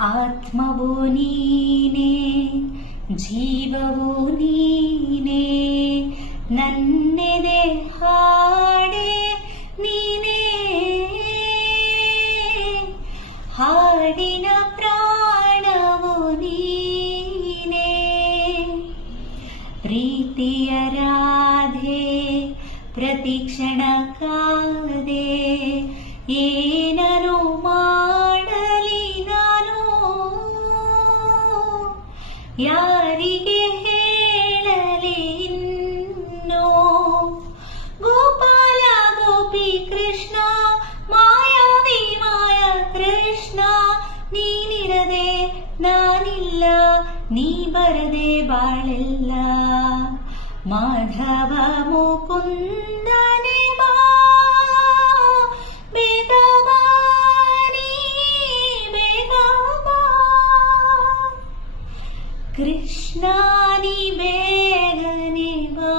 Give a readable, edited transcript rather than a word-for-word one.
ಆತ್ಮವು ನೀನೇ, ಜೀವವು ನೀನೇ, ನನ್ನೆದೆ ಹಾಡೆ ನೀನೇ, ಹಾಡಿನ ಪ್ರಾಣವು ನೀನೇ. ಪ್ರೀತಿಯ ರಾಧೆ ಪ್ರತಿಕ್ಷಣ ಕಾದೆ, ಏನನು ಮಾಡಲಿ ನಾನು, ಯಾರಿಗೆ ಹೇಳಲಿ ಇನ್ನು. ಗೋಪಾಲ ಗೋಪಿ ಕೃಷ್ಣ, ಮಾಯಾವಿ ಮಾಯ ಕೃಷ್ಣ, ನೀನಿರದೆ ನಾನಿಲ್ಲ, ನೀ ಬರದೆ ಬಾಳೆಲ್ಲ. ಮಾಧವ ಮುಕುಂದನೆ ಬಾ, ಬೇಗ ಬಾ ನೀ, ಬೇಗ ಬಾ. ಕೃಷ್ಣ ನೀ ಬೇಗನೆ ಬಾ.